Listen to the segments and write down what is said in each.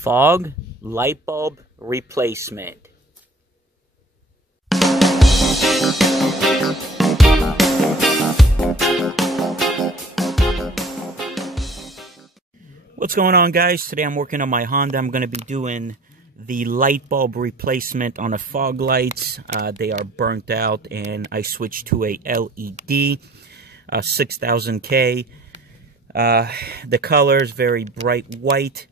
fog light bulb replacement. What's going on, guys? Today I'm working on my Honda. I'm going to be doing the light bulb replacement on the fog lights. They are burnt out and I switched to a LED 6000K. The color is very bright white.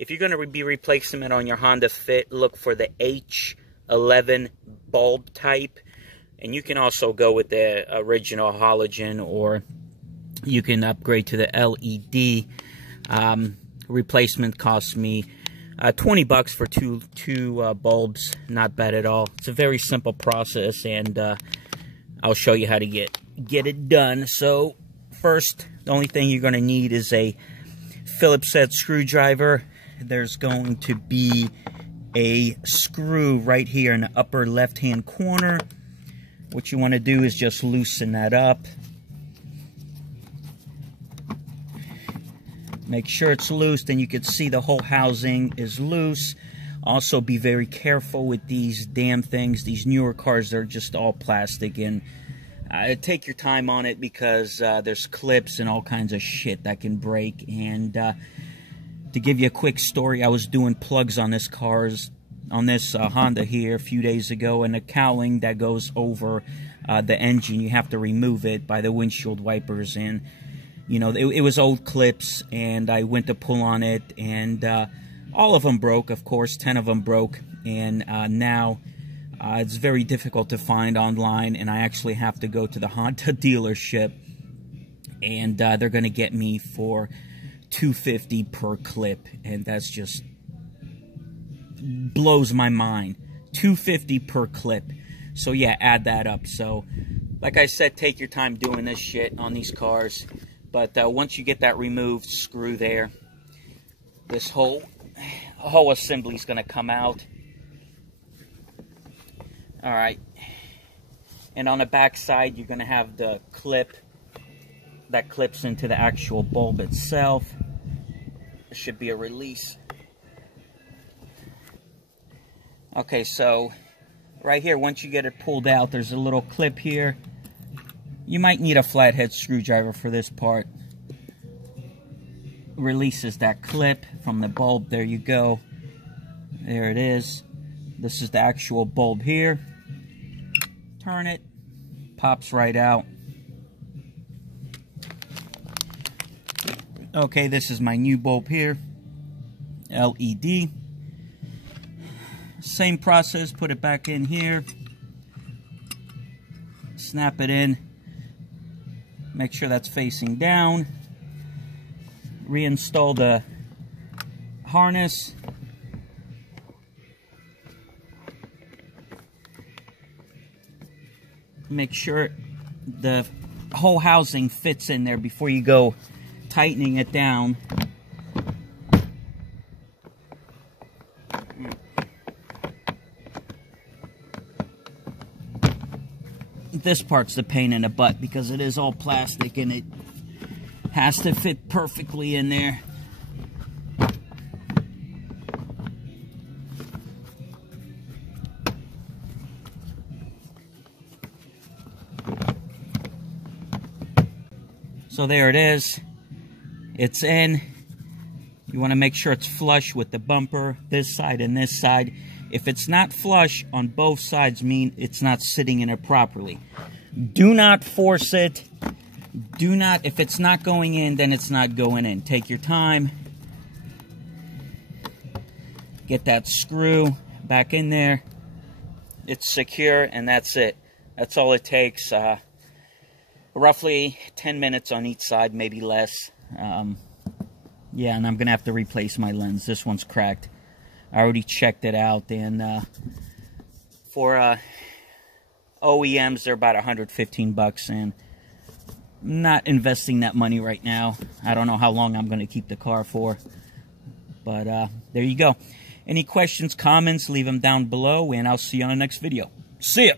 If you're going to be replacing it on your Honda Fit, look for the H11 bulb type. And you can also go with the original halogen, or you can upgrade to the LED. Replacement costs me 20 bucks for two bulbs. Not bad at all. It's a very simple process, and I'll show you how to get it done. So first, the only thing you're going to need is a Phillips head screwdriver. There's going to be a screw right here in the upper left hand corner. What you want to do is just loosen that up. Make sure it's loose, then you can see the whole housing is loose. Also, be very careful with these damn things. These newer cars, they're just all plastic, and take your time on it because there's clips and all kinds of shit that can break. And to give you a quick story, I was doing plugs on this Honda here a few days ago, and the cowling that goes over the engine, you have to remove it by the windshield wipers. And you know, it was old clips, and I went to pull on it, and all of them broke, of course. 10 of them broke, and now it's very difficult to find online, and I actually have to go to the Honda dealership, and they're going to get me for $250 per clip, and that's just blows my mind. $250 per clip. So yeah, add that up. So like I said, take your time doing this shit on these cars. But once you get that removed, screw there, this whole assembly is going to come out. Alright. And on the back side, you're going to have the clip that clips into the actual bulb itself. There should be a release. Okay, so right here, once you get it pulled out, there's a little clip here. You might need a flathead screwdriver for this part. Releases that clip from the bulb. There you go. There it is. This is the actual bulb here. Turn it. Pops right out. Okay, this is my new bulb here. LED. Same process. Put it back in here. Snap it in. Make sure that's facing down. Reinstall the harness. Make sure the whole housing fits in there before you go tightening it down. This part's the pain in the butt because it is all plastic and it has to fit perfectly in there. So there it is. It's in. You want to make sure it's flush with the bumper, this side and this side. If it's not flush on both sides, mean it's not sitting in it properly. Do not force it. Do not, if it's not going in, then it's not going in. Take your time. Get that screw back in there. It's secure, and that's it. That's all it takes. Roughly 10 minutes on each side, maybe less. Yeah, and I'm going to have to replace my lens. This one's cracked. I already checked it out, and for OEMs, they're about 115 bucks, and I'm not investing that money right now. I don't know how long I'm going to keep the car for, but there you go. Any questions, comments, leave them down below, and I'll see you on the next video. See ya!